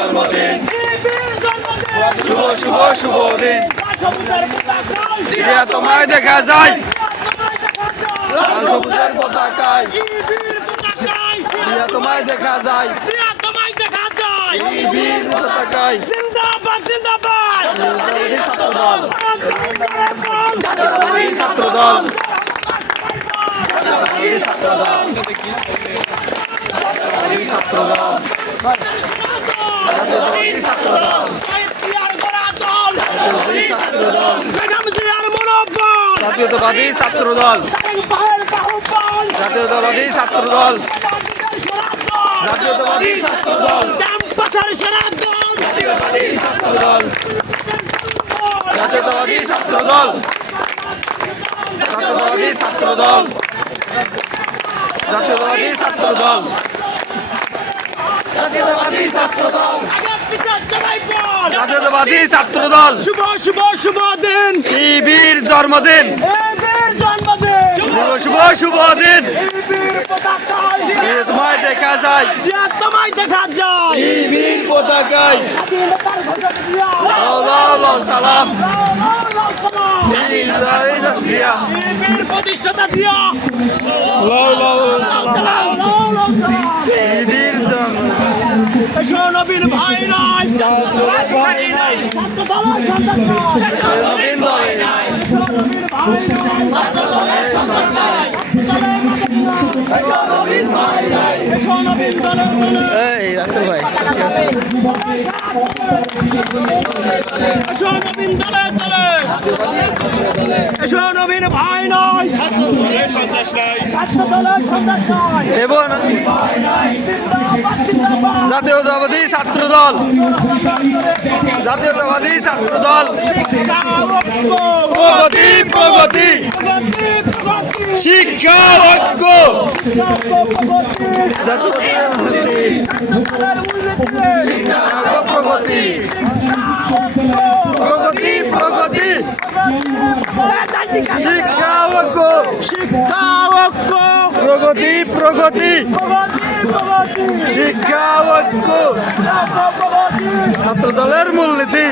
জন্মদিন শুভ শুভ শুভ দিন তোমায় দেখা যায় লাল সবুজের পতাকায় তোমায় দেখা যায় বীর পতাকায় ছাত্রদল ছাত্রদল জাতীয়তাবাদী ছাত্রদল জাতীয়তাবাদী ছাত্রদল জাতীয়তাবাদী ছাত্রদল জাতীয়তাবাদী ছাত্রদল জাতীয়তাবাদী ছাত্রদল জাতীয়তাবাদী ছাত্রদল জাতীয়তাবাদী ছাত্রদল জাতীয়তাবাদী ছাত্রদল জাতীয়তাবাদী ছাত্রদল শুভ শুভ শুভ দিন বীর জন্মদিন শুভ শুভ শুভ দিন তোমায় দেখা যায় তোমায় দেখা যায় বীর পতাকায় সালাম বীর প্রতিষ্ঠাতা জিয়া বীর নবীন ভাই নাই রাসেল ভাই নবীন ভাই নয় দেব না জাতীয়তাবাদী ছাত্রদল জাতীয়তাবাদী ছাত্রদল প্রগতি প্রগতি শিক্ষা ঐক্য প্রগতি প্রগতি প্রগতি শিক্ষা ঐক্য শিক্ষা ঐক্য প্রগতি প্রগতি শিক্ষা ঐক্য ছাত্রদলের মূলনীতি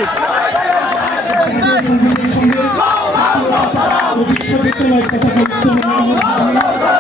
বিশ্ববিদ্যালয়